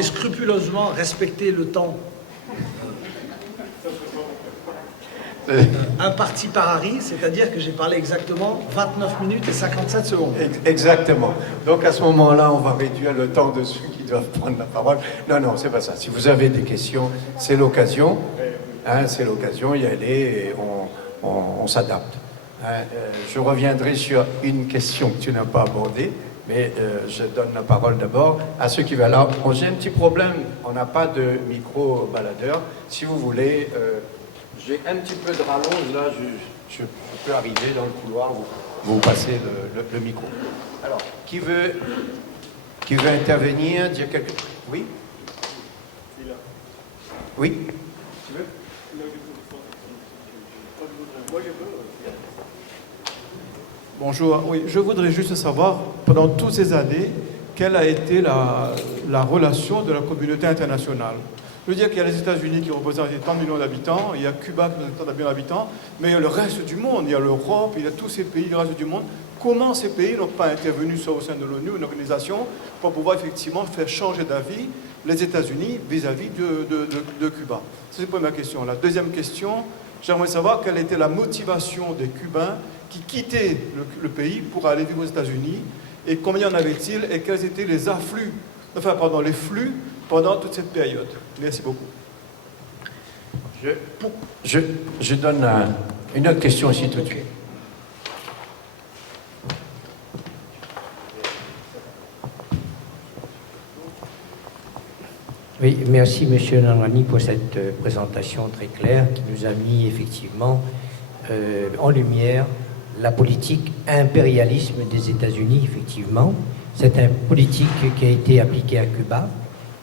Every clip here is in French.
j'ai scrupuleusement respecté le temps imparti par Harry, c'est-à-dire que j'ai parlé exactement 29 minutes et 57 secondes. Exactement. Donc à ce moment-là, on va réduire le temps de ceux qui doivent prendre la parole. Non, non, c'est pas ça. Si vous avez des questions, c'est l'occasion. Hein, c'est l'occasion, y aller et on s'adapte. Hein, je reviendrai sur une question que tu n'as pas abordée, mais je donne la parole d'abord à ceux qui veulent. Alors, j'ai un petit problème, on n'a pas de micro-baladeur. Si vous voulez... j'ai un petit peu de rallonge, là, je peux arriver dans le couloir, vous passez le micro. Alors, qui veut intervenir, dire quelque chose? Oui? Oui? Tu veux? Bonjour, oui, je voudrais juste savoir, pendant toutes ces années, quelle a été la relation de la communauté internationale? Je veux dire qu'il y a les États-Unis qui représentent 30 millions d'habitants, il y a Cuba qui représente 30 millions d'habitants, mais il y a le reste du monde, il y a l'Europe, il y a tous ces pays, le reste du monde. Comment ces pays n'ont pas intervenu soit au sein de l'ONU, une organisation, pour pouvoir effectivement faire changer d'avis les États-Unis vis-à-vis de Cuba? C'est la première question. La deuxième question, j'aimerais savoir quelle était la motivation des Cubains qui quittaient le pays pour aller vivre aux États-Unis, et combien en avait-il, et quels étaient les afflux, enfin, pardon, les flux pendant toute cette période. Merci beaucoup. Je donne une autre question ici tout de suite. Oui, merci Monsieur Nanani pour cette présentation très claire qui nous a mis effectivement en lumière la politique impérialisme des États-Unis, effectivement. C'est une politique qui a été appliquée à Cuba.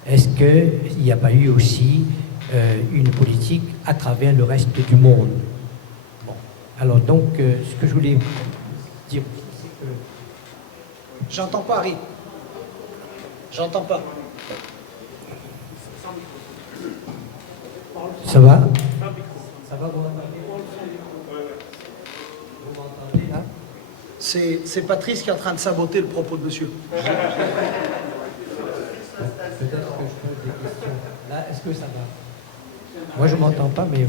Est-ce qu'il n'y a pas eu aussi une politique à travers le reste du monde? Bon. Alors donc, ce que je voulais dire, c'est que... J'entends pas, Harry. J'entends pas. Ça va? Ça va, vous m'entendez? Vous m'entendez là? C'est Patrice qui est en train de saboter le propos de monsieur. Peut-être que je pose des questions. Là, est-ce que ça va? Moi, je ne m'entends pas, mais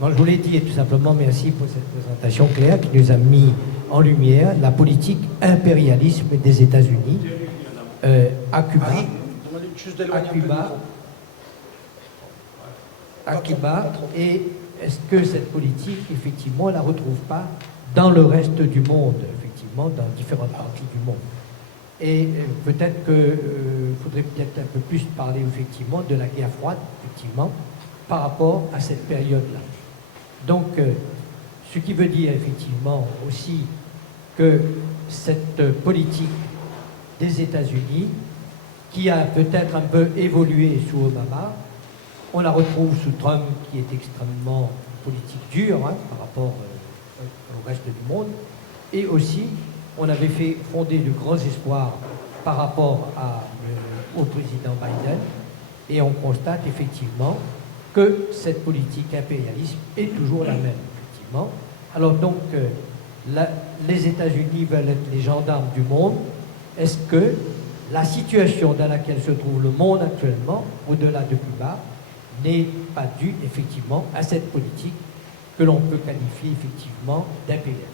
bon, je voulais dire tout simplement merci pour cette présentation claire qui nous a mis en lumière la politique impérialisme des États-Unis à Cuba. À Cuba, et est-ce que cette politique, effectivement, on ne la retrouve pas dans le reste du monde, effectivement, dans différentes parties du monde? Et peut-être qu'il faudrait peut-être un peu plus parler, effectivement, de la guerre froide, effectivement, par rapport à cette période-là. Donc, ce qui veut dire, effectivement, aussi que cette politique des États-Unis, qui a peut-être un peu évolué sous Obama, on la retrouve sous Trump, qui est extrêmement politique dure par rapport au reste du monde. Et aussi, on avait fait fonder de grands espoirs par rapport au président Biden. Et on constate effectivement que cette politique impérialiste est toujours la même, effectivement. Alors donc, les États-Unis veulent être les gendarmes du monde. Est-ce que la situation dans laquelle se trouve le monde actuellement, au-delà de Cuba, n'est pas due effectivement à cette politique que l'on peut qualifier effectivement d'impérialisme?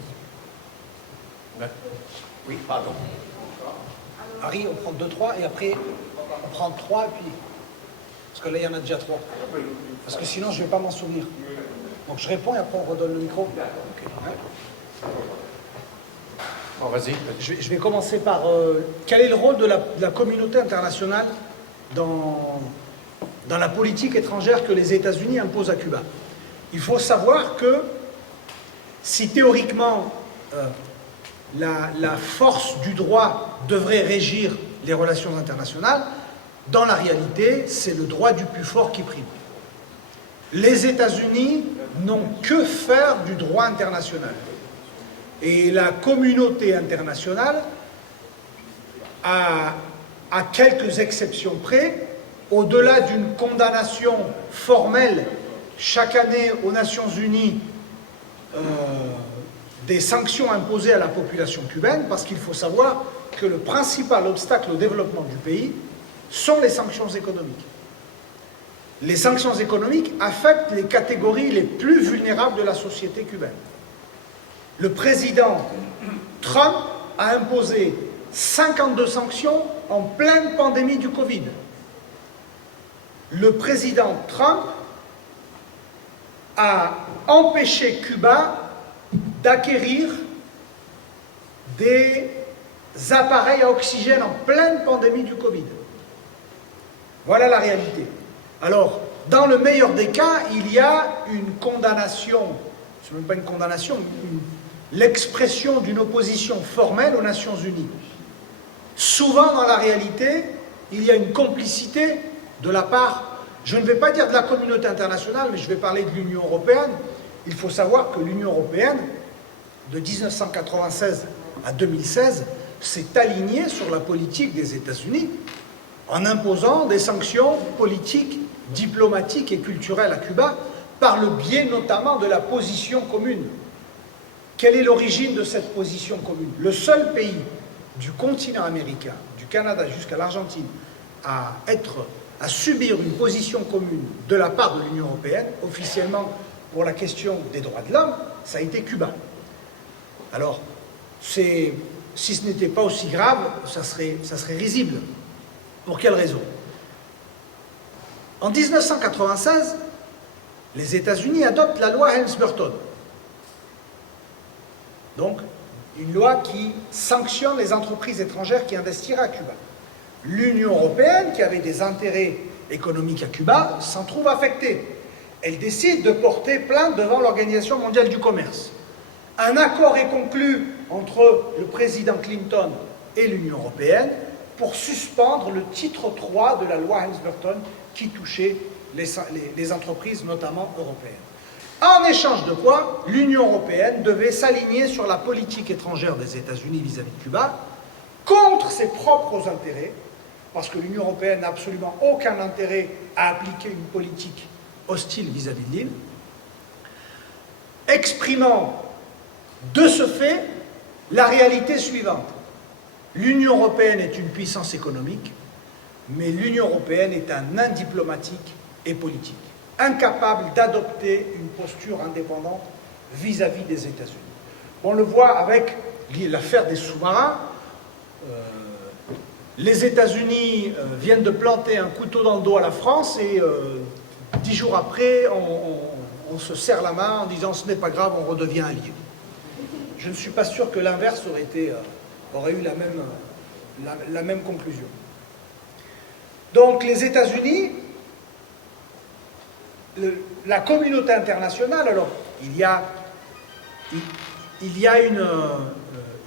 Oui, pardon. Harry, on prend 2-3 et après on prend 3 et puis... Parce que là il y en a déjà 3. Parce que sinon je ne vais pas m'en souvenir. Donc je réponds et après on redonne le micro. Okay. Ouais. Bon, vas-y. Je vais commencer par quel est le rôle de la communauté internationale dans la politique étrangère que les États-Unis imposent à Cuba. Il faut savoir que si théoriquement la force du droit devrait régir les relations internationales, dans la réalité, c'est le droit du plus fort qui prime. Les États-Unis n'ont que faire du droit international. Et la communauté internationale, à quelques exceptions près, au-delà d'une condamnation formelle chaque année aux Nations Unies des sanctions imposées à la population cubaine, parce qu'il faut savoir que le principal obstacle au développement du pays, sont les sanctions économiques. Les sanctions économiques affectent les catégories les plus vulnérables de la société cubaine. Le président Trump a imposé 52 sanctions en pleine pandémie du Covid. Le président Trump a empêché Cuba d'acquérir des appareils à oxygène en pleine pandémie du Covid. Voilà la réalité. Alors, dans le meilleur des cas, il y a une condamnation, ce n'est même pas une condamnation, l'expression d'une opposition formelle aux Nations Unies. Souvent, dans la réalité, il y a une complicité de la part, je ne vais pas dire de la communauté internationale, mais je vais parler de l'Union européenne. Il faut savoir que l'Union européenne, de 1996 à 2016, s'est alignée sur la politique des États-Unis en imposant des sanctions politiques, diplomatiques et culturelles à Cuba, par le biais notamment de la position commune. Quelle est l'origine de cette position commune? Le seul pays du continent américain, du Canada jusqu'à l'Argentine, à subir une position commune de la part de l'Union européenne, officiellement pour la question des droits de l'homme, ça a été Cuba. Alors, si ce n'était pas aussi grave, ça serait risible. Pour quelle raison? En 1996, les États-Unis adoptent la loi Helms-Burton. Donc, une loi qui sanctionne les entreprises étrangères qui investiraient à Cuba. L'Union européenne, qui avait des intérêts économiques à Cuba, s'en trouve affectée. Elle décide de porter plainte devant l'Organisation mondiale du commerce. Un accord est conclu entre le président Clinton et l'Union européenne pour suspendre le titre 3 de la loi Helms-Burton qui touchait les entreprises, notamment européennes. En échange de quoi, l'Union européenne devait s'aligner sur la politique étrangère des États-Unis vis-à-vis de Cuba, contre ses propres intérêts, parce que l'Union européenne n'a absolument aucun intérêt à appliquer une politique hostile vis-à-vis de l'île, exprimant de ce fait la réalité suivante. L'Union européenne est une puissance économique, mais l'Union européenne est un nain diplomatique et politique, incapable d'adopter une posture indépendante vis-à-vis des États-Unis. On le voit avec l'affaire des sous-marins. Les États-Unis viennent de planter un couteau dans le dos à la France et 10 jours après, on se serre la main en disant « ce n'est pas grave, on redevient alliés ». Je ne suis pas sûr que l'inverse aurait eu la même conclusion. Donc les États-Unis, la communauté internationale, alors il y a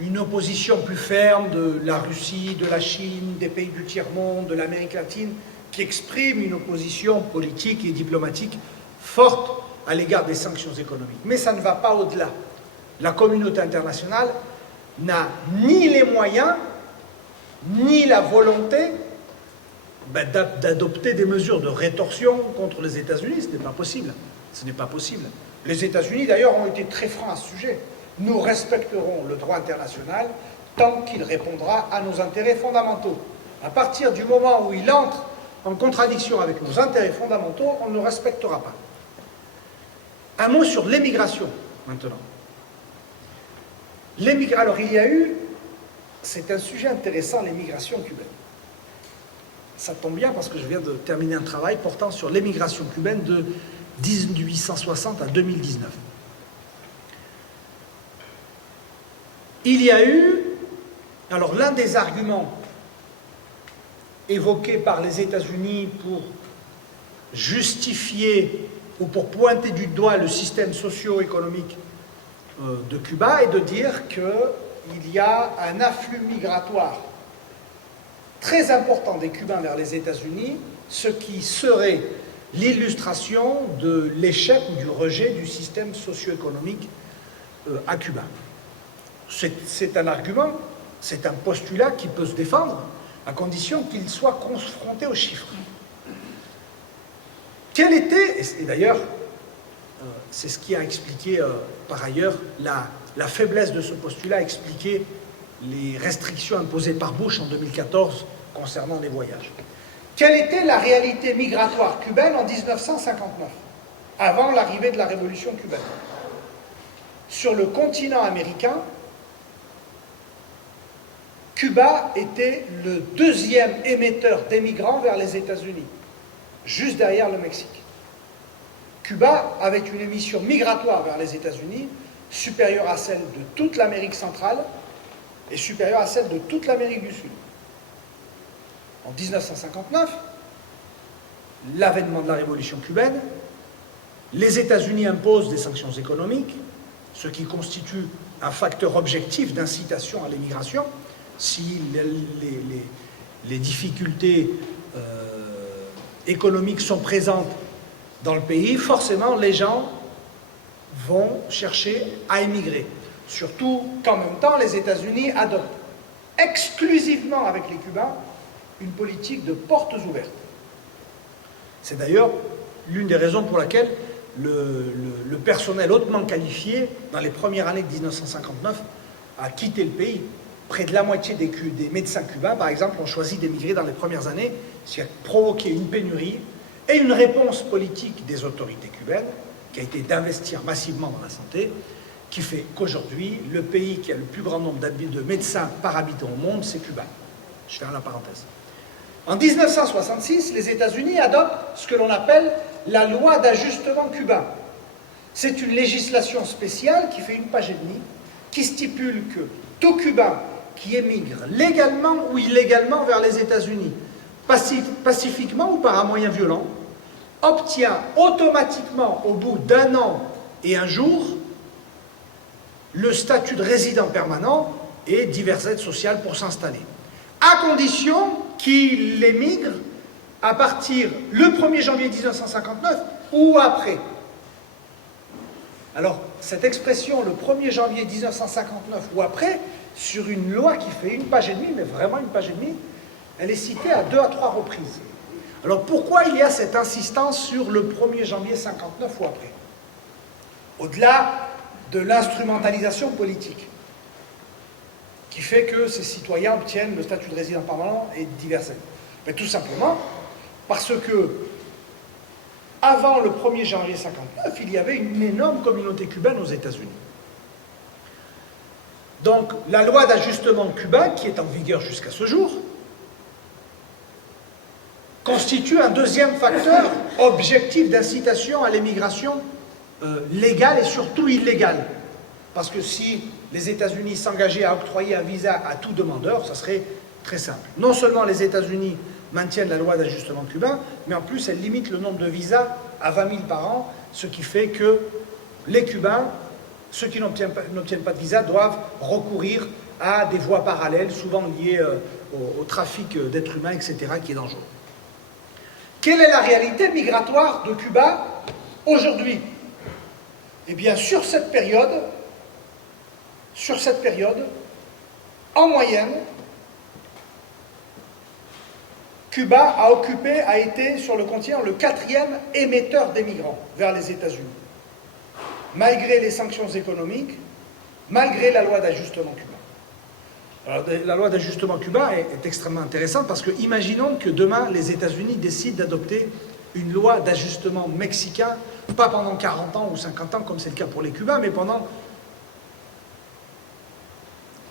une opposition plus ferme de la Russie, de la Chine, des pays du tiers-monde, de l'Amérique latine, qui exprime une opposition politique et diplomatique forte à l'égard des sanctions économiques. Mais ça ne va pas au-delà. La communauté internationale n'a ni les moyens, ni la volonté d'adopter des mesures de rétorsion contre les États-Unis. Ce n'est pas possible. Ce n'est pas possible. Les États-Unis, d'ailleurs, ont été très francs à ce sujet. Nous respecterons le droit international tant qu'il répondra à nos intérêts fondamentaux. À partir du moment où il entre en contradiction avec nos intérêts fondamentaux, on ne le respectera pas. Un mot sur l'émigration, maintenant. Alors, il y a eu, c'est un sujet intéressant, l'émigration cubaine. Ça tombe bien parce que je viens de terminer un travail portant sur l'émigration cubaine de 1860 à 2019. Il y a eu, alors l'un des arguments évoqués par les États-Unis pour justifier ou pour pointer du doigt le système socio-économique de Cuba est de dire qu'il y a un afflux migratoire très important des Cubains vers les États-Unis, ce qui serait l'illustration de l'échec ou du rejet du système socio-économique à Cuba. C'est un argument, c'est un postulat qui peut se défendre à condition qu'il soit confronté aux chiffres. Quelle était, et d'ailleurs, c'est ce qui a expliqué par ailleurs la faiblesse de ce postulat, a expliqué les restrictions imposées par Bush en 2014 concernant les voyages. Quelle était la réalité migratoire cubaine en 1959, avant l'arrivée de la révolution cubaine? Sur le continent américain, Cuba était le deuxième émetteur d'émigrants vers les États-Unis, juste derrière le Mexique. Cuba avait une émission migratoire vers les États-Unis supérieure à celle de toute l'Amérique centrale et supérieure à celle de toute l'Amérique du Sud. En 1959, l'avènement de la révolution cubaine, les États-Unis imposent des sanctions économiques, ce qui constitue un facteur objectif d'incitation à l'émigration. Si les difficultés économiques sont présentes dans le pays, forcément les gens vont chercher à émigrer. Surtout qu'en même temps, les États-Unis adoptent exclusivement avec les Cubains une politique de portes ouvertes. C'est d'ailleurs l'une des raisons pour laquelle le personnel hautement qualifié, dans les premières années de 1959, a quitté le pays. Près de la moitié des médecins cubains, par exemple, ont choisi d'émigrer dans les premières années, ce qui a provoqué une pénurie et une réponse politique des autorités cubaines, qui a été d'investir massivement dans la santé, qui fait qu'aujourd'hui, le pays qui a le plus grand nombre de médecins par habitant au monde, c'est Cuba. Je ferme la parenthèse. En 1966, les États-Unis adoptent ce que l'on appelle la loi d'ajustement cubain. C'est une législation spéciale qui fait une page et demie, qui stipule que tout Cubain qui émigre légalement ou illégalement vers les États-Unis, pacifiquement ou par un moyen violent, obtient automatiquement, au bout d'1 an et 1 jour, le statut de résident permanent et diverses aides sociales pour s'installer, à condition qu'il émigre à partir le 1er janvier 1959 ou après. Alors, cette expression, le 1er janvier 1959 ou après, sur une loi qui fait une page et demie, mais vraiment une page et demie, elle est citée à 2 à 3 reprises. Alors, pourquoi il y a cette insistance sur le 1er janvier 1959 ou après? Au-delà de l'instrumentalisation politique, qui fait que ces citoyens obtiennent le statut de résident permanent et diverses aides. Mais tout simplement parce que avant le 1er janvier 1959, il y avait une énorme communauté cubaine aux États-Unis. Donc, la loi d'ajustement cubain, qui est en vigueur jusqu'à ce jour, constitue un deuxième facteur objectif d'incitation à l'émigration légale et surtout illégale. Parce que si les États-Unis s'engageaient à octroyer un visa à tout demandeur, ça serait très simple. Non seulement les États-Unis maintiennent la loi d'ajustement cubain, mais en plus elle limite le nombre de visas à 20 000 par an, ce qui fait que les Cubains, ceux qui n'obtiennent pas de visa, doivent recourir à des voies parallèles, souvent liées au trafic d'êtres humains, etc., qui est dangereux. Quelle est la réalité migratoire de Cuba aujourd'hui? Eh bien, sur cette période, en moyenne, Cuba a été sur le continent le 4e émetteur d'émigrants vers les États-Unis, malgré les sanctions économiques, malgré la loi d'ajustement cubain. Alors, la loi d'ajustement cubain est extrêmement intéressante parce que imaginons que demain les États-Unis décident d'adopter une loi d'ajustement mexicain, pas pendant 40 ans ou 50 ans comme c'est le cas pour les Cubains, mais pendant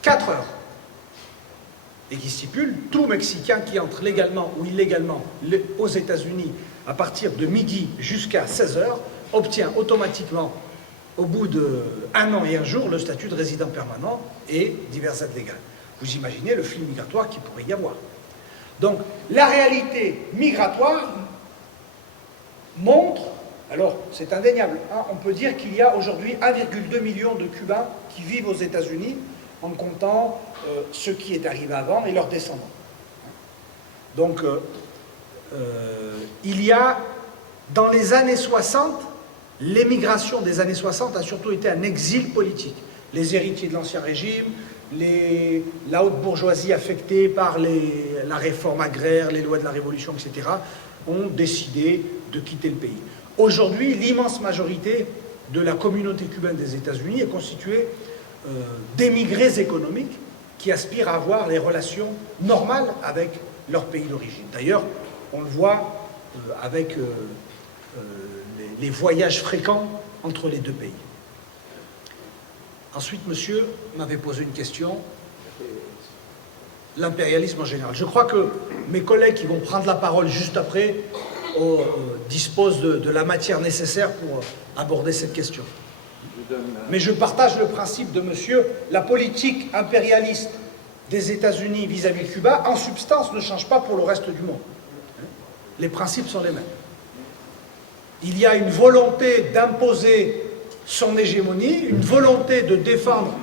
4 heures. Et qui stipule tout Mexicain qui entre légalement ou illégalement aux États-Unis à partir de midi jusqu'à 16 heures obtient automatiquement, au bout d'1 an et 1 jour, le statut de résident permanent et diverses aides légales. Vous imaginez le flux migratoire qu'il pourrait y avoir. Donc, la réalité migratoire montre, alors c'est indéniable, hein, on peut dire qu'il y a aujourd'hui 1,2 million de Cubains qui vivent aux États-Unis en comptant ce qui est arrivé avant et leurs descendants. Donc, il y a, dans les années 60, l'émigration des années 60 a surtout été un exil politique. Les héritiers de l'Ancien Régime, la haute bourgeoisie affectée par la réforme agraire, les lois de la Révolution, etc., ont décidé de quitter le pays. Aujourd'hui, l'immense majorité de la communauté cubaine des États-Unis est constituée d'émigrés économiques qui aspirent à avoir les relations normales avec leur pays d'origine. D'ailleurs, On le voit avec les voyages fréquents entre les deux pays. Ensuite, monsieur m'avait posé une question, l'impérialisme en général. Je crois que mes collègues qui vont prendre la parole juste après disposent de la matière nécessaire pour aborder cette question. Mais je partage le principe de monsieur, la politique impérialiste des États-Unis vis-à-vis de Cuba, en substance, ne change pas pour le reste du monde. Les principes sont les mêmes. Il y a une volonté d'imposer son hégémonie, une volonté de défendre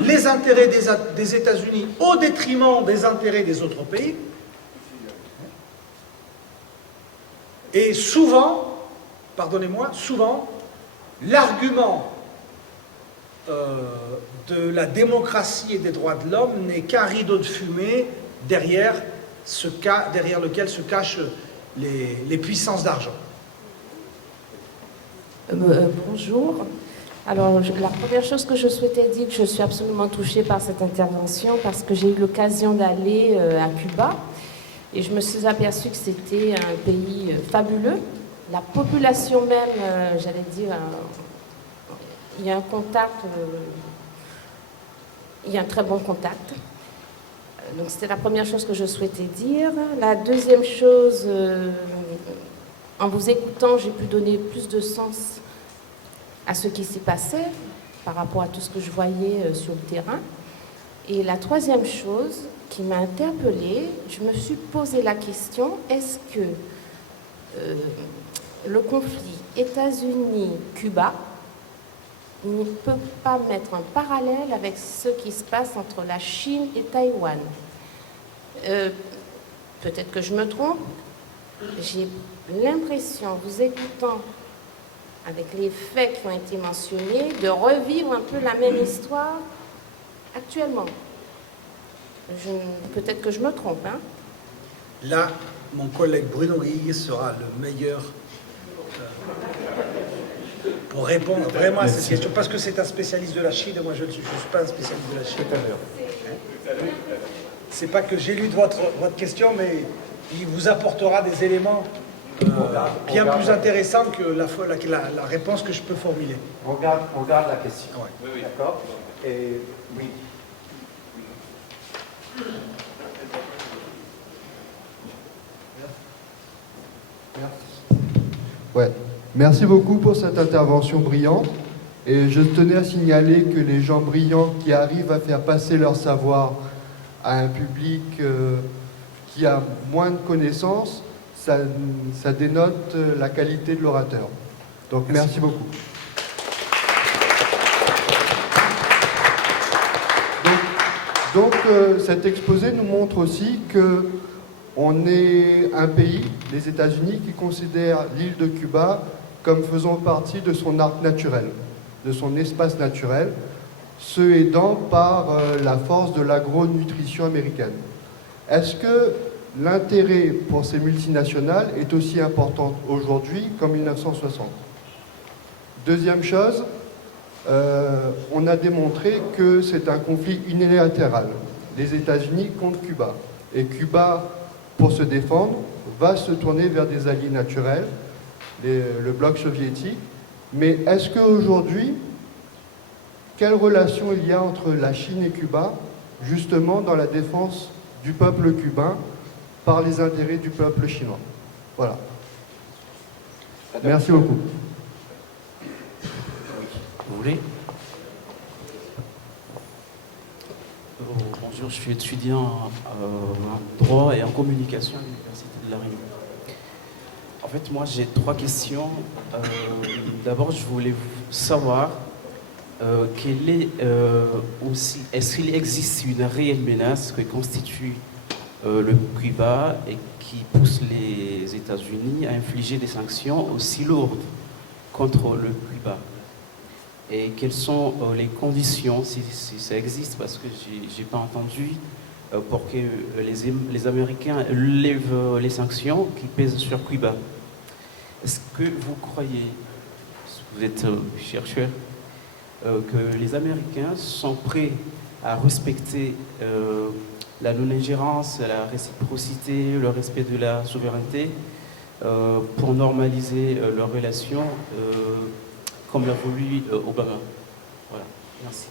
les intérêts des États-Unis au détriment des intérêts des autres pays. Et souvent, pardonnez-moi, souvent, l'argument de la démocratie et des droits de l'homme n'est qu'un rideau de fumée derrière lequel se cachent les puissances d'argent. Bonjour. Alors, la première chose que je souhaitais dire, que je suis absolument touchée par cette intervention parce que j'ai eu l'occasion d'aller à Cuba et je me suis aperçue que c'était un pays fabuleux. La population même, j'allais dire, il y a un contact, il y a un très bon contact. Donc, c'était la première chose que je souhaitais dire. La deuxième chose, en vous écoutant, j'ai pu donner plus de sens à ce qui s'y passait par rapport à tout ce que je voyais sur le terrain. Et la troisième chose qui m'a interpellée, je me suis posé la question, est-ce que le conflit États-Unis-Cuba ne peut pas mettre un parallèle avec ce qui se passe entre la Chine et Taïwan? Peut-être que je me trompe, j'ai l'impression, vous écoutant avec les faits qui ont été mentionnés, de revivre un peu la même histoire actuellement. Peut-être que je me trompe. Hein? Là, mon collègue Bruno Guille sera le meilleur pour répondre vraiment à cette question, parce que c'est un spécialiste de la Chine et moi je ne suis pas un spécialiste de la Chine. C'est pas que j'ai lu de votre question, mais il vous apportera des éléments bien plus intéressant que la réponse que je peux formuler. On garde la question. Ouais. Oui, oui. D'accord. Et oui. Ouais. Merci beaucoup pour cette intervention brillante. Et je tenais à signaler que les gens brillants qui arrivent à faire passer leur savoir à un public qui a moins de connaissances, ça dénote la qualité de l'orateur. Donc merci beaucoup. Donc cet exposé nous montre aussi qu'on est un pays, les États-Unis, qui considère l'île de Cuba comme faisant partie de son arc naturel, de son espace naturel, ce aidant par la force de l'agronutrition américaine. Est-ce que l'intérêt pour ces multinationales est aussi important aujourd'hui qu'en 1960? Deuxième chose, on a démontré que c'est un conflit unilatéral. Les États-Unis contre Cuba. Et Cuba, pour se défendre, va se tourner vers des alliés naturels, le bloc soviétique. Mais est-ce qu'aujourd'hui, quelle relation il y a entre la Chine et Cuba, justement dans la défense du peuple cubain par les intérêts du peuple chinois? Voilà. Merci beaucoup. Vous voulez? Bonjour, je suis étudiant en droit et en communication à l'Université de La Réunion. En fait, moi, j'ai 3 questions. D'abord, je voulais savoir est-ce qu'il existe une réelle menace que constitue le Cuba et qui pousse les États-Unis à infliger des sanctions aussi lourdes contre le Cuba? Et quelles sont les conditions, si ça existe, parce que je n'ai pas entendu, pour que les Américains lèvent les sanctions qui pèsent sur Cuba? Est-ce que vous croyez, vous êtes chercheur, que les Américains sont prêts à respecter la non-ingérence, la réciprocité, le respect de la souveraineté pour normaliser leurs relations comme l'a voulu Obama. Voilà, merci.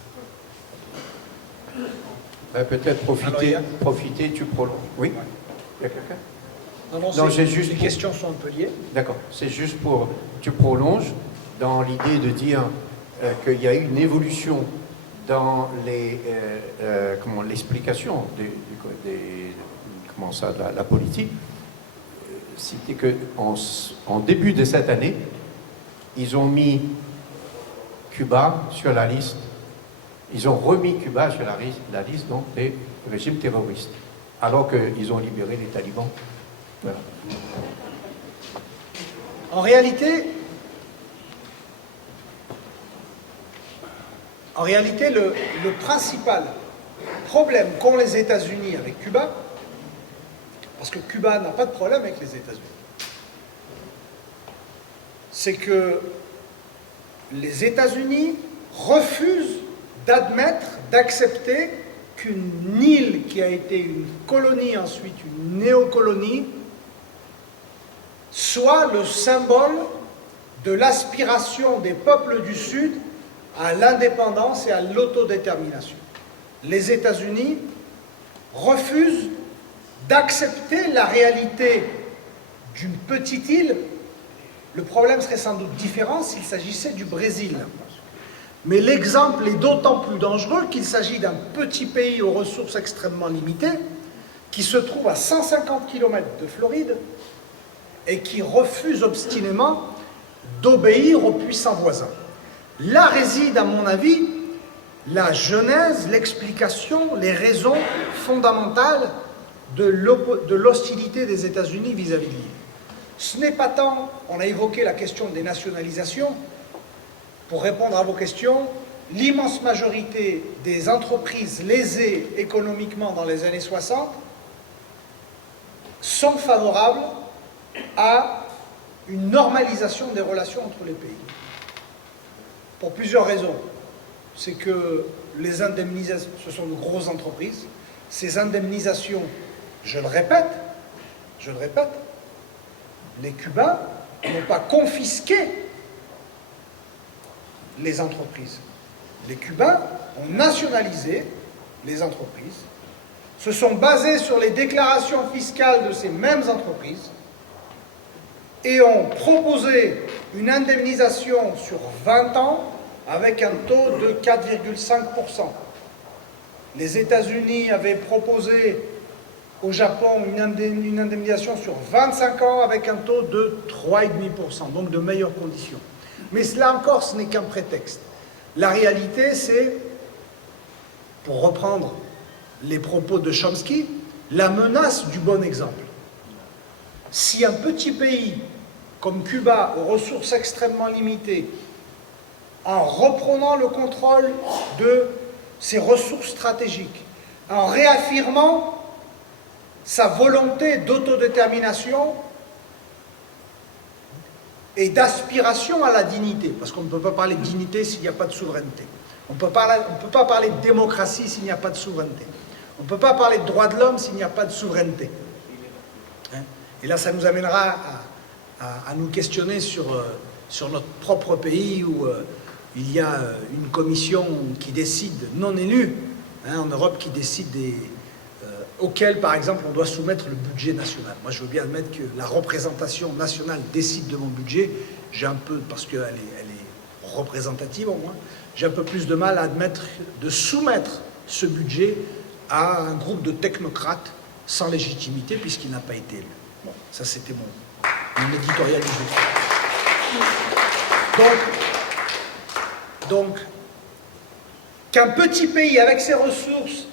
Ben, peut-être profiter, tu prolonges. Oui. Il y a quelqu'un? Non, j'ai juste les pour- questions sont un peu liées. D'accord. C'est juste pour... Tu prolonges dans l'idée de dire qu'il y a eu une évolution dans l'explication de la politique. C'était qu'en début de cette année, ils ont mis Cuba sur la liste. Ils ont remis Cuba sur la liste donc, des régimes terroristes, alors qu'ils ont libéré les talibans. Voilà. En réalité, le principal problème qu'ont les États-Unis avec Cuba, parce que Cuba n'a pas de problème avec les États-Unis, c'est que les États-Unis refusent d'admettre, d'accepter qu'une île qui a été une colonie, ensuite une néocolonie, soit le symbole de l'aspiration des peuples du Sud à l'indépendance et à l'autodétermination. Les États-Unis refusent d'accepter la réalité d'une petite île. Le problème serait sans doute différent s'il s'agissait du Brésil. Mais l'exemple est d'autant plus dangereux qu'il s'agit d'un petit pays aux ressources extrêmement limitées, qui se trouve à 150 km de Floride et qui refuse obstinément d'obéir aux puissants voisins. Là réside, à mon avis, la genèse, l'explication, les raisons fondamentales de l'hostilité des États-Unis vis-à-vis de l'île. Ce n'est pas tant, on a évoqué la question des nationalisations, pour répondre à vos questions, l'immense majorité des entreprises lésées économiquement dans les années 60 sont favorables à une normalisation des relations entre les pays. Pour plusieurs raisons. C'est que les indemnisations, ce sont de grosses entreprises. Ces indemnisations, je le répète, les Cubains n'ont pas confisqué les entreprises. Les Cubains ont nationalisé les entreprises, se sont basés sur les déclarations fiscales de ces mêmes entreprises et ont proposé une indemnisation sur 20 ans avec un taux de 4,5%. Les États-Unis avaient proposé au Japon une indemnisation sur 25 ans avec un taux de 3,5%, donc de meilleures conditions. Mais cela encore, ce n'est qu'un prétexte. La réalité, c'est, pour reprendre les propos de Chomsky, la menace du bon exemple. Si un petit pays comme Cuba, aux ressources extrêmement limitées, en reprenant le contrôle de ses ressources stratégiques, en réaffirmant sa volonté d'autodétermination et d'aspiration à la dignité, parce qu'on ne peut pas parler de dignité s'il n'y a pas de souveraineté. On ne peut pas parler de démocratie s'il n'y a pas de souveraineté. On ne peut pas parler de droits de l'homme s'il n'y a pas de souveraineté. Et là, ça nous amènera à nous questionner sur notre propre pays où il y a une commission qui décide, non élue, en Europe, qui décide auquel, par exemple, on doit soumettre le budget national. Moi, je veux bien admettre que la représentation nationale décide de mon budget. J'ai un peu, parce qu'elle est représentative au moins, j'ai un peu plus de mal à admettre de soumettre ce budget à un groupe de technocrates sans légitimité puisqu'il n'a pas été élu. Bon, ça c'était mon éditorial du jour. Donc, qu'un petit pays avec ses ressources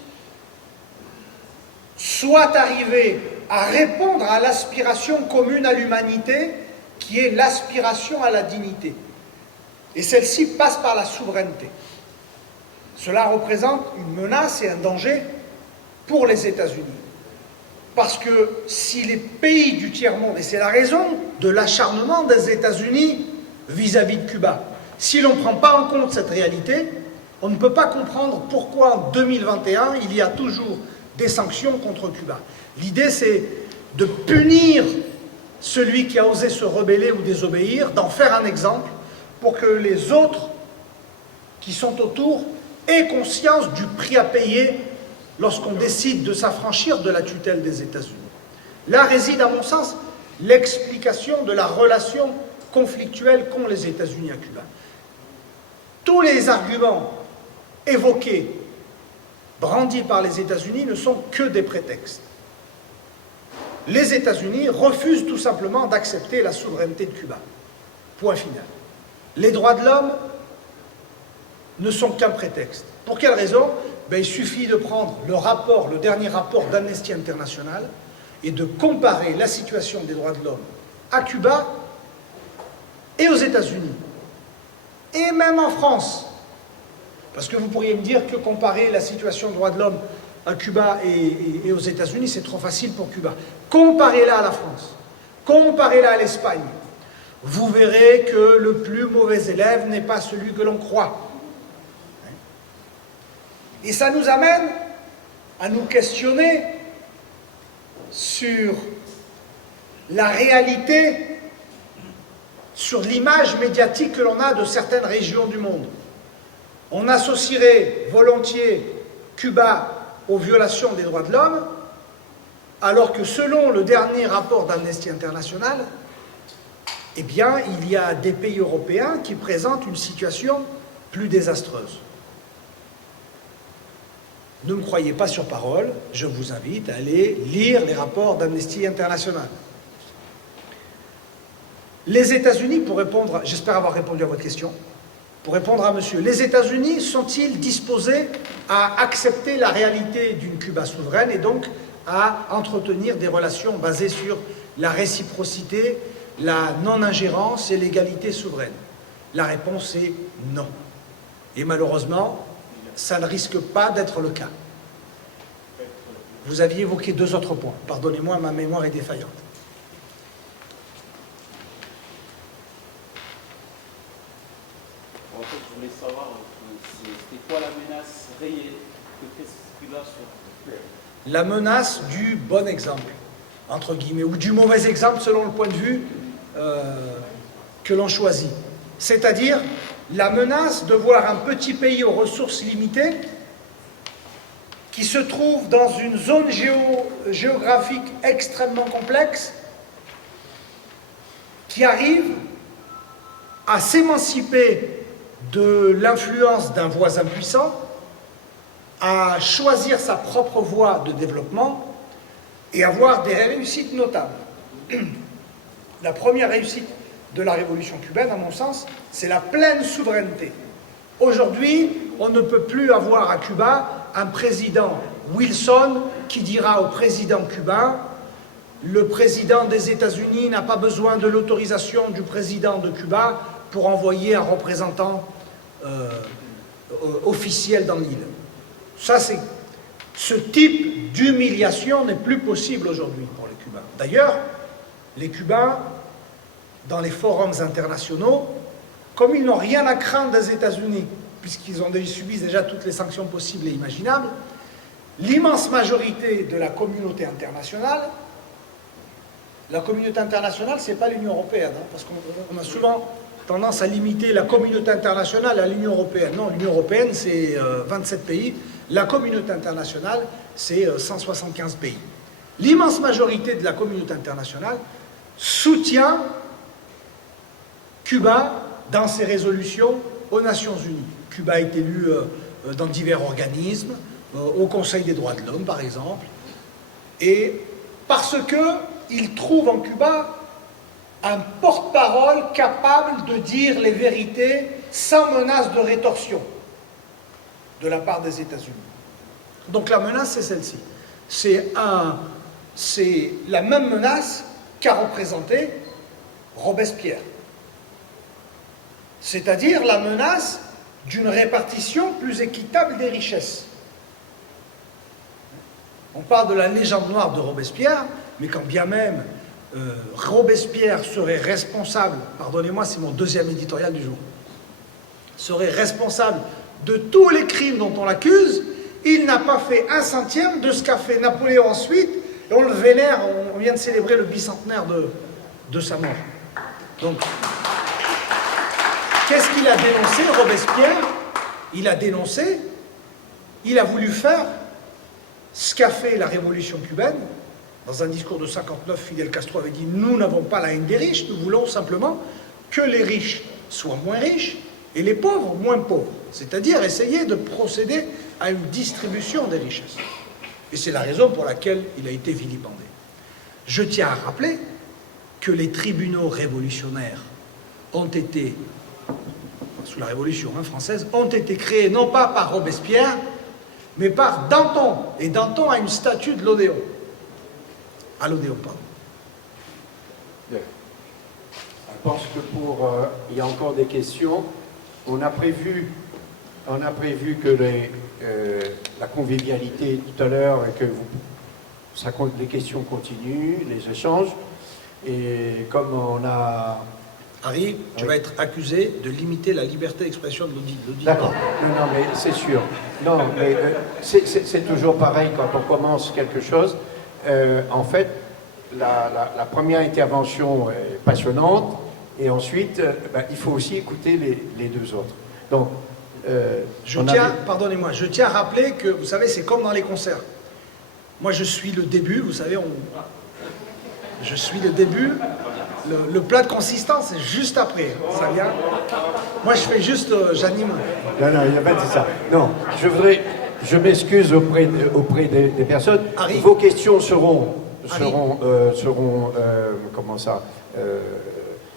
soit arrivé à répondre à l'aspiration commune à l'humanité, qui est l'aspiration à la dignité. Et celle-ci passe par la souveraineté. Cela représente une menace et un danger pour les États-Unis. Parce que si les pays du tiers-monde, et c'est la raison de l'acharnement des États-Unis vis-à-vis de Cuba, si l'on ne prend pas en compte cette réalité, on ne peut pas comprendre pourquoi en 2021, il y a toujours des sanctions contre Cuba. L'idée, c'est de punir celui qui a osé se rebeller ou désobéir, d'en faire un exemple pour que les autres qui sont autour aient conscience du prix à payer lorsqu'on décide de s'affranchir de la tutelle des États-Unis. Là réside, à mon sens, l'explication de la relation conflictuelle qu'ont les États-Unis à Cuba. Tous les arguments évoqués, brandis par les États-Unis, ne sont que des prétextes. Les États-Unis refusent tout simplement d'accepter la souveraineté de Cuba. Point final. Les droits de l'homme ne sont qu'un prétexte. Pour quelle raison? Il suffit de prendre le dernier rapport d'Amnesty International et de comparer la situation des droits de l'homme à Cuba et aux États-Unis, et même en France. Parce que vous pourriez me dire que comparer la situation des droits de l'homme à Cuba et aux États-Unis, c'est trop facile pour Cuba. Comparez-la à la France, comparez-la à l'Espagne. Vous verrez que le plus mauvais élève n'est pas celui que l'on croit. Et ça nous amène à nous questionner sur la réalité, sur l'image médiatique que l'on a de certaines régions du monde. On associerait volontiers Cuba aux violations des droits de l'homme, alors que selon le dernier rapport d'Amnesty International, eh bien, il y a des pays européens qui présentent une situation plus désastreuse. Ne me croyez pas sur parole, je vous invite à aller lire les rapports d'Amnesty International. Les États-Unis, pour répondre, j'espère avoir répondu à votre question, pour répondre à monsieur, les États-Unis sont-ils disposés à accepter la réalité d'une Cuba souveraine et donc à entretenir des relations basées sur la réciprocité, la non-ingérence et l'égalité souveraine? La réponse est non. Et malheureusement, ça ne risque pas d'être le cas. Vous aviez évoqué 2 autres points. Pardonnez-moi, ma mémoire est défaillante. En fait, je voulais savoir c'était quoi la menace réelle que Cuba sur... La menace du bon exemple, entre guillemets, ou du mauvais exemple selon le point de vue que l'on choisit. C'est-à-dire la menace de voir un petit pays aux ressources limitées qui se trouve dans une zone géographique extrêmement complexe, qui arrive à s'émanciper de l'influence d'un voisin puissant, à choisir sa propre voie de développement et avoir des réussites notables. La première réussite de la révolution cubaine, à mon sens, c'est la pleine souveraineté. Aujourd'hui, on ne peut plus avoir à Cuba un président Wilson qui dira au président cubain « Le président des États-Unis n'a pas besoin de l'autorisation du président de Cuba pour envoyer un représentant officiel dans l'île. » Ce type d'humiliation n'est plus possible aujourd'hui pour les Cubains. D'ailleurs, les Cubains, dans les forums internationaux, comme ils n'ont rien à craindre des États-Unis, puisqu'ils ont subi déjà toutes les sanctions possibles et imaginables, l'immense majorité de la communauté internationale, ce n'est pas l'Union européenne, hein, parce qu'on a souvent tendance à limiter la communauté internationale à l'Union européenne. Non, l'Union européenne, c'est 27 pays. La communauté internationale, c'est 175 pays. L'immense majorité de la communauté internationale soutient Cuba dans ses résolutions aux Nations Unies. Cuba est élu dans divers organismes, au Conseil des droits de l'homme, par exemple, et parce qu'il trouve en Cuba un porte-parole capable de dire les vérités sans menace de rétorsion de la part des États-Unis. Donc la menace, c'est celle-ci. C'est la même menace qu'a représentée Robespierre. C'est-à-dire la menace d'une répartition plus équitable des richesses. On parle de la légende noire de Robespierre, mais quand bien même Robespierre serait responsable, pardonnez-moi, c'est mon deuxième éditorial du jour, serait responsable de tous les crimes dont on l'accuse, il n'a pas fait 1/100 de ce qu'a fait Napoléon ensuite, et on le vénère, on vient de célébrer le bicentenaire de sa mort. Donc, qu'est-ce qu'il a dénoncé, Robespierre? Il a dénoncé, il a voulu faire ce qu'a fait la révolution cubaine. Dans un discours de 59, Fidel Castro avait dit « Nous n'avons pas la haine des riches, nous voulons simplement que les riches soient moins riches et les pauvres moins pauvres. » C'est-à-dire essayer de procéder à une distribution des richesses. Et c'est la raison pour laquelle il a été vilipendé. Je tiens à rappeler que les tribunaux révolutionnaires ont été, sous la Révolution française, ont été créés non pas par Robespierre, mais par Danton. Et Danton a une statue de l'Odéon. À l'Odéon, pardon. Bien. Je pense que il y a encore des questions. On a prévu que la convivialité tout à l'heure et que les questions continuent, les échanges. Et comme on a... Harry, tu vas être accusé de limiter la liberté d'expression de l'auditeur. D'accord. Non, mais c'est sûr. Non, mais c'est toujours pareil quand on commence quelque chose. En fait, la première intervention est passionnante et ensuite, il faut aussi écouter les deux autres. Donc, pardonnez-moi, je tiens à rappeler que, vous savez, c'est comme dans les concerts. Moi, je suis le début, vous savez, je suis le début. Le plat de consistance, c'est juste après. Ça vient. Moi, je fais juste, j'anime. Non, il n'y a pas de ça. Non, je m'excuse auprès des personnes. Harry. Vos questions seront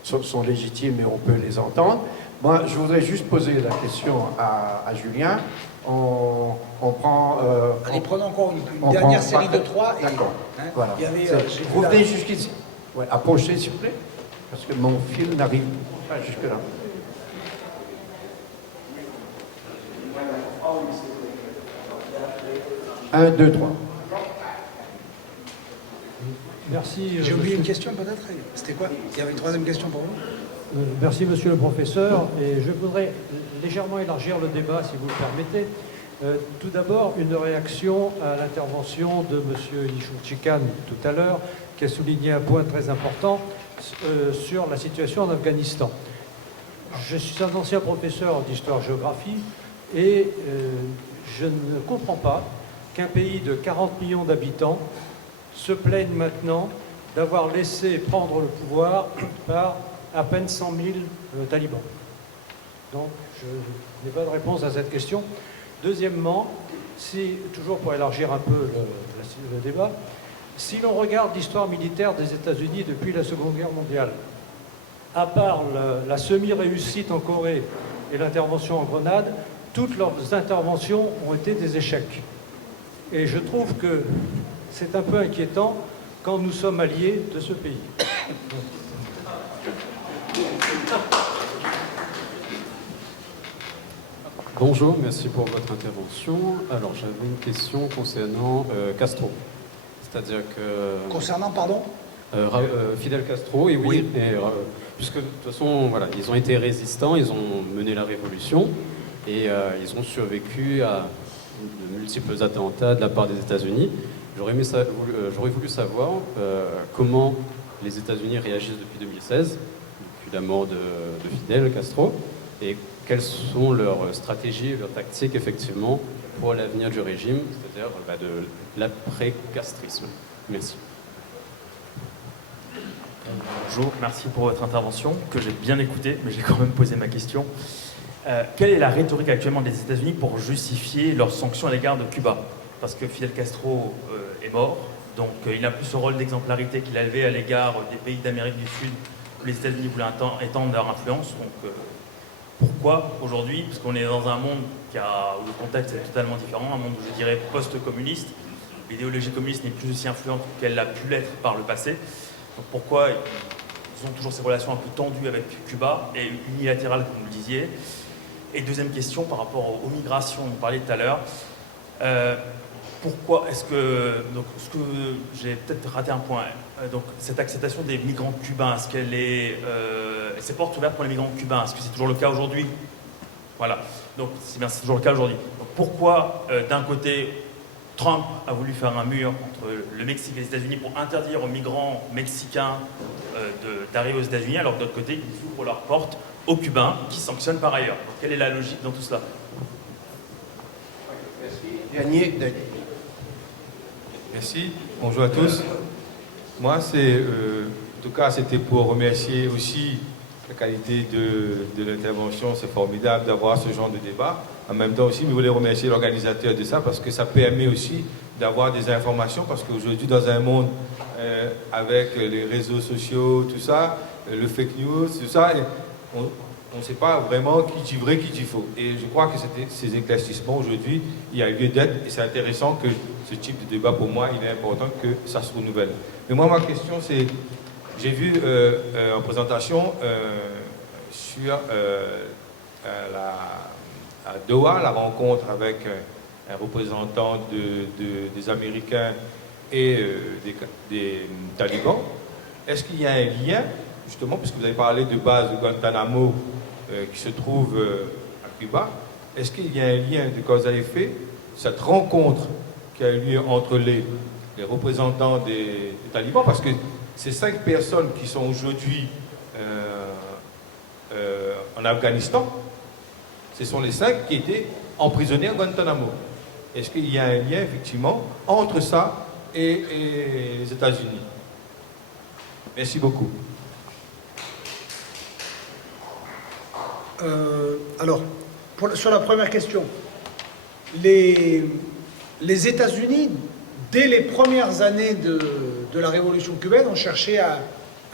sont légitimes et on peut les entendre. Moi, je voudrais juste poser la question à Julien. On prend... Allez, prenons encore une dernière série de 3. D'accord, hein, voilà. Il y avait, Vous venez jusqu'ici. Ouais, approchez, s'il vous plaît, parce que mon fil n'arrive pas jusque-là. Un, deux, trois. Merci. J'ai oublié une question peut-être. C'était quoi? Il y avait une troisième question pour vous? Merci, monsieur le professeur. Et je voudrais légèrement élargir le débat, si vous le permettez. Tout d'abord, une réaction à l'intervention de monsieur Ichouchikan tout à l'heure, qui a souligné un point très important sur la situation en Afghanistan. Je suis un ancien professeur d'histoire-géographie et je ne comprends pas qu'un pays de 40 millions d'habitants se plaigne maintenant d'avoir laissé prendre le pouvoir par à peine 100 000 talibans. Donc, je n'ai pas de réponse à cette question. Deuxièmement, toujours pour élargir un peu le débat, si l'on regarde l'histoire militaire des États-Unis depuis la Seconde Guerre mondiale, à part la semi-réussite en Corée et l'intervention en Grenade, toutes leurs interventions ont été des échecs. Et je trouve que c'est un peu inquiétant quand nous sommes alliés de ce pays. Bonjour, merci pour votre intervention. Alors, j'avais une question concernant Castro. C'est-à-dire que... Concernant, pardon? Fidel Castro, et oui, et, puisque de toute façon, voilà, ils ont été résistants, ils ont mené la révolution, et ils ont survécu à de multiples attentats de la part des États-Unis. J'aurais voulu savoir comment les États-Unis réagissent depuis 2016, depuis la mort de Fidel Castro, et quelles sont leurs stratégies, leurs tactiques, effectivement, pour l'avenir du régime, c'est-à-dire de l'après-castrisme. Merci. Bonjour, merci pour votre intervention, que j'ai bien écoutée, mais j'ai quand même posé ma question. Quelle est la rhétorique actuellement des États-Unis pour justifier leurs sanctions à l'égard de Cuba? Parce que Fidel Castro est mort, donc il n'a plus ce rôle d'exemplarité qu'il avait à l'égard des pays d'Amérique du Sud où les États-Unis voulaient étendre leur influence. Donc pourquoi aujourd'hui? Parce qu'on est dans un monde où le contexte est totalement différent, un monde, je dirais, post-communiste. L'idéologie communiste n'est plus aussi influente qu'elle l'a pu l'être par le passé. Donc pourquoi ils ont toujours ces relations un peu tendues avec Cuba et unilatérales, comme vous le disiez? Et deuxième question, par rapport aux migrations, on parlait tout à l'heure. Pourquoi est-ce que... Donc, j'ai peut-être raté un point. Donc, cette acceptation des migrants cubains, est-ce qu'elle est... ces portes ouvertes pour les migrants cubains, est-ce que c'est toujours le cas aujourd'hui? Voilà. Donc, c'est bien, c'est toujours le cas aujourd'hui. pourquoi, d'un côté, Trump a voulu faire un mur entre le Mexique et les États-Unis pour interdire aux migrants mexicains d'arriver aux États-Unis, alors que d'autre côté, ils ouvrent leurs portes aux Cubains qui sanctionnent par ailleurs. Donc, quelle est la logique dans tout cela? Dernier. Merci, bonjour à tous. Moi, en tout cas, c'était pour remercier aussi la qualité de l'intervention. C'est formidable d'avoir ce genre de débat. En même temps aussi, je voulais remercier l'organisateur de ça parce que ça permet aussi d'avoir des informations. Parce qu'aujourd'hui, dans un monde avec les réseaux sociaux, tout ça, le fake news, tout ça, on ne sait pas vraiment qui dit vrai, qui dit faux. Et je crois que ces éclaircissements aujourd'hui, il y a lieu d'être. Et c'est intéressant que ce type de débat, pour moi, il est important que ça se renouvelle. Mais moi, ma question, c'est, j'ai vu en présentation sur à Doha, la rencontre avec un représentant des Américains et des talibans. Est-ce qu'il y a un lien, justement, puisque vous avez parlé de base de Guantanamo qui se trouve à Cuba, est-ce qu'il y a un lien de cause à effet, cette rencontre qui a eu lieu entre les représentants des talibans, parce que ces 5 personnes qui sont aujourd'hui en Afghanistan, ce sont les 5 qui étaient emprisonnés à Guantanamo. Est-ce qu'il y a un lien, effectivement, entre ça et les États-Unis? Merci beaucoup. Alors, sur la première question, les États-Unis, dès les premières années de la révolution cubaine, ont cherché à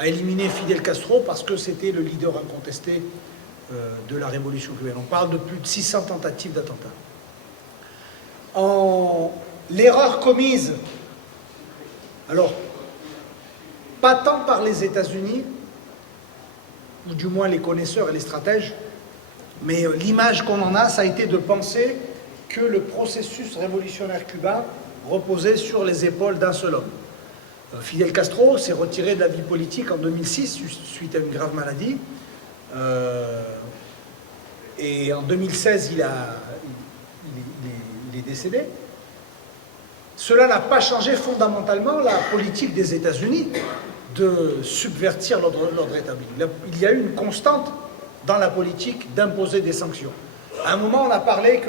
éliminer Fidel Castro parce que c'était le leader incontesté de la révolution cubaine. On parle de plus de 600 tentatives d'attentat. L'erreur commise, alors, pas tant par les États-Unis, ou du moins les connaisseurs et les stratèges, mais l'image qu'on en a, ça a été de penser que le processus révolutionnaire cubain reposait sur les épaules d'un seul homme. Fidel Castro s'est retiré de la vie politique en 2006 suite à une grave maladie. Et en 2016, il est décédé. Cela n'a pas changé fondamentalement la politique des États-Unis de subvertir l'ordre établi. Il y a eu une constante dans la politique d'imposer des sanctions. À un moment, on a parlé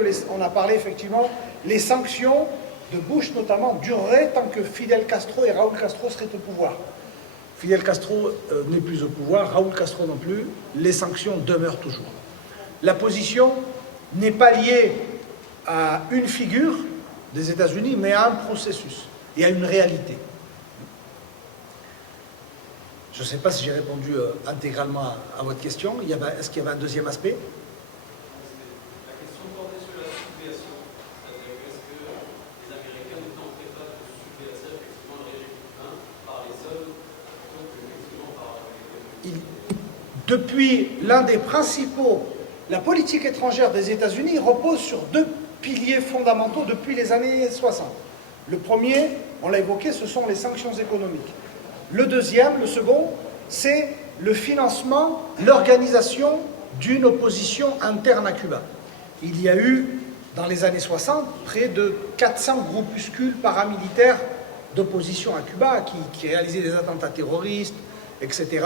effectivement, les sanctions de Bush notamment dureraient tant que Fidel Castro et Raúl Castro seraient au pouvoir. Fidel Castro n'est plus au pouvoir, Raúl Castro non plus, les sanctions demeurent toujours. La position n'est pas liée à une figure des États-Unis, mais à un processus et à une réalité. Je ne sais pas si j'ai répondu intégralement à votre question. Est-ce qu'il y avait un deuxième aspect? La question portait sur la subversion. C'est-à-dire que est-ce que les Américains ne tenteraient pas de subvertir effectivement le régime cubain par les hommes plutôt qu'effectivement par les... Depuis l'un des principaux, la politique étrangère des États-Unis repose sur 2 piliers fondamentaux depuis les années 60. Le premier, on l'a évoqué, ce sont les sanctions économiques. Le deuxième, le second, c'est le financement, l'organisation d'une opposition interne à Cuba. Il y a eu, dans les années 60, près de 400 groupuscules paramilitaires d'opposition à Cuba qui réalisaient des attentats terroristes, etc.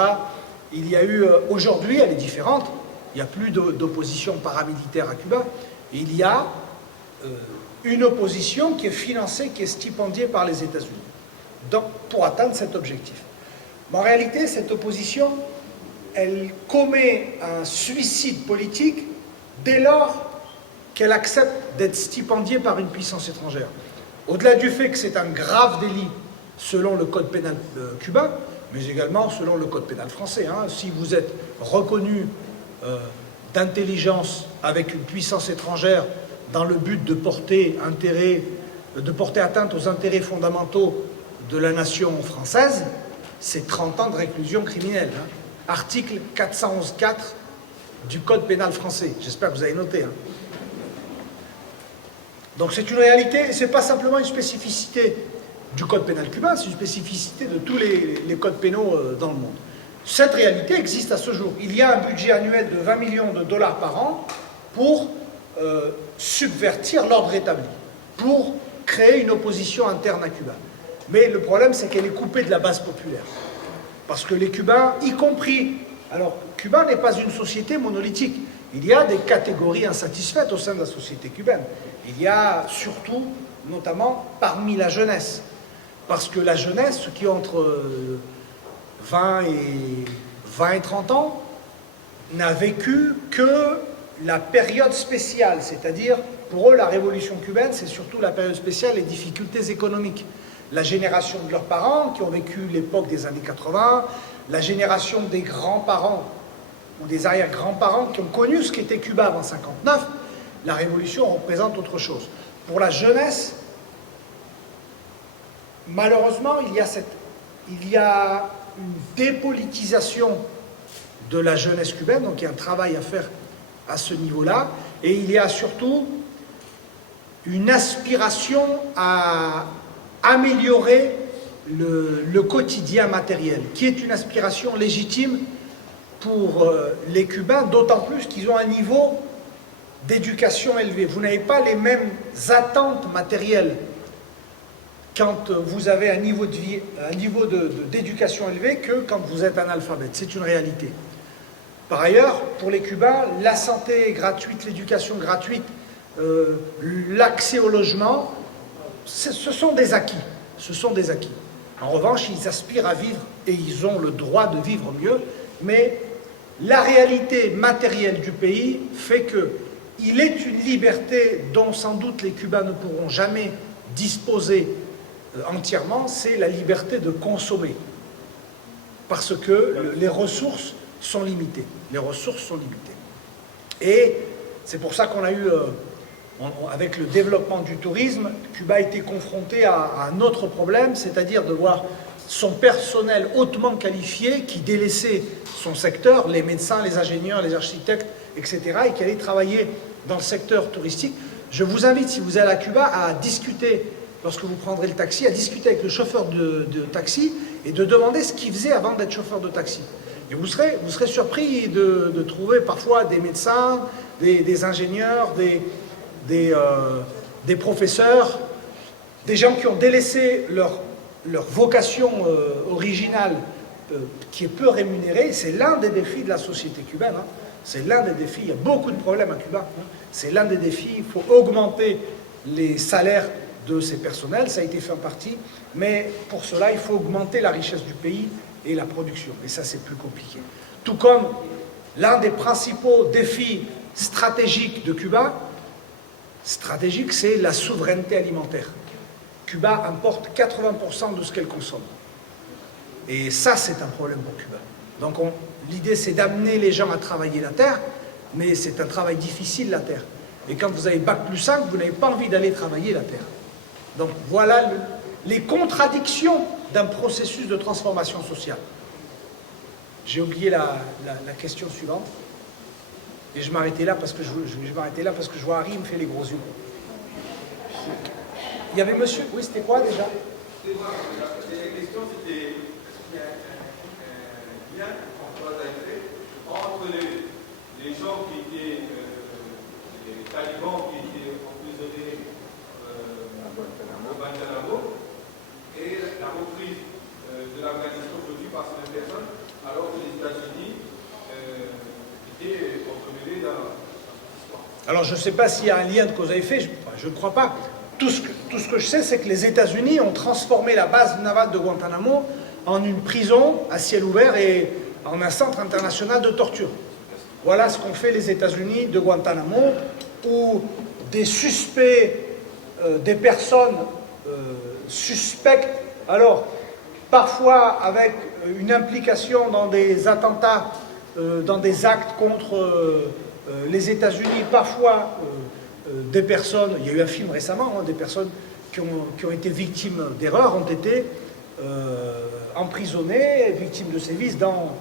Il y a eu, aujourd'hui, elle est différente, il n'y a plus d'opposition paramilitaire à Cuba, il y a une opposition qui est financée, qui est stipendiée par les États-Unis. Donc, pour atteindre cet objectif. Mais en réalité, cette opposition, elle commet un suicide politique dès lors qu'elle accepte d'être stipendiée par une puissance étrangère. Au-delà du fait que c'est un grave délit selon le code pénal cubain, mais également selon le code pénal français. Si vous êtes reconnu d'intelligence avec une puissance étrangère dans le but de porter atteinte aux intérêts fondamentaux de la nation française, c'est 30 ans de réclusion criminelle. Article 411.4 du Code pénal français. J'espère que vous avez noté. Donc c'est une réalité, et ce n'est pas simplement une spécificité du Code pénal cubain, c'est une spécificité de tous les codes pénaux dans le monde. Cette réalité existe à ce jour. Il y a un budget annuel de 20 millions de dollars par an pour subvertir l'ordre établi, pour créer une opposition interne à Cuba. Mais le problème, c'est qu'elle est coupée de la base populaire. Parce que les Cubains, y compris... Alors, Cuba n'est pas une société monolithique. Il y a des catégories insatisfaites au sein de la société cubaine. Il y a surtout, notamment, parmi la jeunesse. Parce que la jeunesse, ceux qui ont entre 20 et 30 ans, n'a vécu que la période spéciale. C'est-à-dire, pour eux, la révolution cubaine, c'est surtout la période spéciale, les difficultés économiques. La génération de leurs parents, qui ont vécu l'époque des années 80, la génération des grands-parents ou des arrière-grands-parents qui ont connu ce qu'était Cuba avant 1959, la révolution représente autre chose. Pour la jeunesse, malheureusement, il y a une dépolitisation de la jeunesse cubaine, donc il y a un travail à faire à ce niveau-là, et il y a surtout une aspiration à améliorer le quotidien matériel, qui est une aspiration légitime pour les Cubains, d'autant plus qu'ils ont un niveau d'éducation élevé. Vous n'avez pas les mêmes attentes matérielles quand vous avez un niveau d'éducation élevé que quand vous êtes analphabète. C'est une réalité. Par ailleurs, pour les Cubains, la santé gratuite, l'éducation gratuite, l'accès au logement, ce sont des acquis. Ce sont des acquis. En revanche, ils aspirent à vivre et ils ont le droit de vivre mieux, mais la réalité matérielle du pays fait qu'il est une liberté dont sans doute les Cubains ne pourront jamais disposer entièrement, c'est la liberté de consommer. Parce que les ressources sont limitées. Les ressources sont limitées. Et c'est pour ça qu'on a eu... avec le développement du tourisme, Cuba a été confronté à un autre problème, c'est-à-dire de voir son personnel hautement qualifié qui délaissait son secteur, les médecins, les ingénieurs, les architectes, etc., et qui allait travailler dans le secteur touristique. Je vous invite, si vous allez à Cuba, à discuter, lorsque vous prendrez le taxi, à discuter avec le chauffeur de taxi et de demander ce qu'il faisait avant d'être chauffeur de taxi. Et vous serez surpris de trouver parfois des médecins, des ingénieurs, des professeurs, des gens qui ont délaissé leur vocation originale, qui est peu rémunérée. C'est l'un des défis de la société cubaine. Hein. C'est l'un des défis. Il y a beaucoup de problèmes à Cuba. Hein. C'est l'un des défis. Il faut augmenter les salaires de ces personnels. Ça a été fait en partie. Mais pour cela, il faut augmenter la richesse du pays et la production. Et ça, c'est plus compliqué. Tout comme l'un des principaux défis stratégiques de Cuba, c'est la souveraineté alimentaire. Cuba importe 80% de ce qu'elle consomme. Et ça, c'est un problème pour Cuba. Donc l'idée, c'est d'amener les gens à travailler la terre, mais c'est un travail difficile, la terre. Et quand vous avez Bac+5, vous n'avez pas envie d'aller travailler la terre. Donc voilà les contradictions d'un processus de transformation sociale. J'ai oublié la question suivante. Et je m'arrêtais là parce que je vois Harry, il me fait les gros yeux. Il y avait monsieur... Oui, c'était quoi déjà? La question, c'était est-ce qu'il y a un lien entre les gens qui étaient les talibans qui étaient emprisonnés à Guantanamo et la reprise de l'Afghanistan aujourd'hui par ces personnes, alors que les États-Unis étaient entremêlés dans l'histoire. Alors je ne sais pas s'il y a un lien de cause à effet, je ne crois pas. Tout ce que je sais, c'est que les États-Unis ont transformé la base navale de Guantanamo en une prison à ciel ouvert et en un centre international de torture. Voilà ce qu'ont fait les États-Unis de Guantanamo, où des suspects, des personnes suspectes, alors parfois avec une implication dans des attentats, dans des actes contre les États-Unis, parfois des personnes, il y a eu un film récemment, hein, des personnes qui ont été victimes d'erreurs ont été emprisonnées, victimes de sévices dans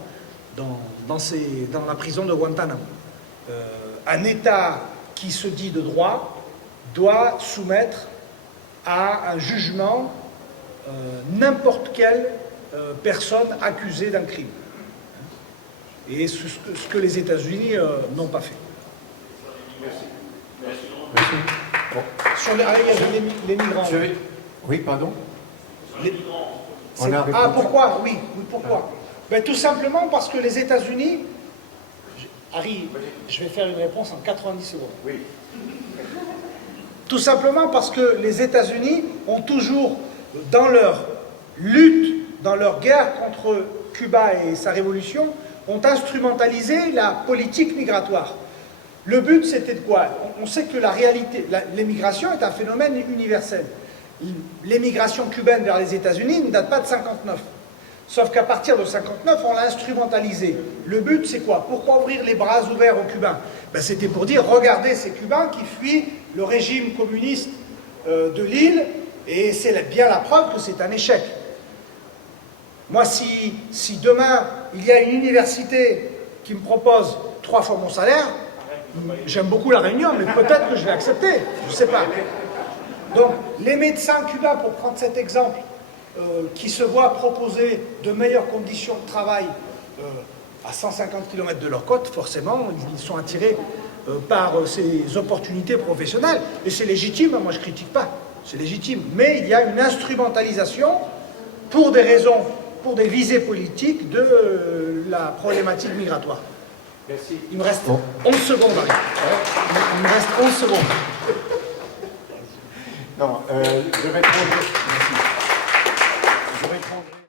la prison de Guantanamo. Un État qui se dit de droit doit soumettre à un jugement n'importe quelle personne accusée d'un crime. Et ce que les États-Unis n'ont pas fait. Merci. Monsieur. Bon, Sur les migrants. je vais... Oui, pardon. C'est- a répondu. Pourquoi? Oui, pourquoi? Ben, tout simplement parce que les États-Unis... Harry, je vais faire une réponse en 90 secondes. Oui. Tout simplement parce que les États-Unis ont toujours, dans leur lutte, dans leur guerre contre Cuba et sa révolution, ont instrumentalisé la politique migratoire. Le but, c'était de quoi? On sait que la réalité, l'émigration est un phénomène universel. L'émigration cubaine vers les États-Unis ne date pas de 59. Sauf qu'à partir de 59, on l'a instrumentalisé. Le but, c'est quoi? Pourquoi ouvrir les bras ouverts aux Cubains? Ben, c'était pour dire, regardez ces Cubains qui fuient le régime communiste de l'île, et c'est bien la preuve que c'est un échec. Moi, si demain, il y a une université qui me propose 3 fois mon salaire, j'aime beaucoup la Réunion, mais peut-être que je vais accepter, je ne sais pas. Donc, les médecins cubains, pour prendre cet exemple, qui se voient proposer de meilleures conditions de travail à 150 km de leur côte, forcément, ils sont attirés par ces opportunités professionnelles. Et c'est légitime, moi je ne critique pas, c'est légitime. Mais il y a une instrumentalisation pour des raisons, pour des visées politiques de la problématique migratoire. Merci. Il me reste 11 secondes, Marie. Il me reste 11 secondes. Non, je vais prendre... Merci. Je vais prendre...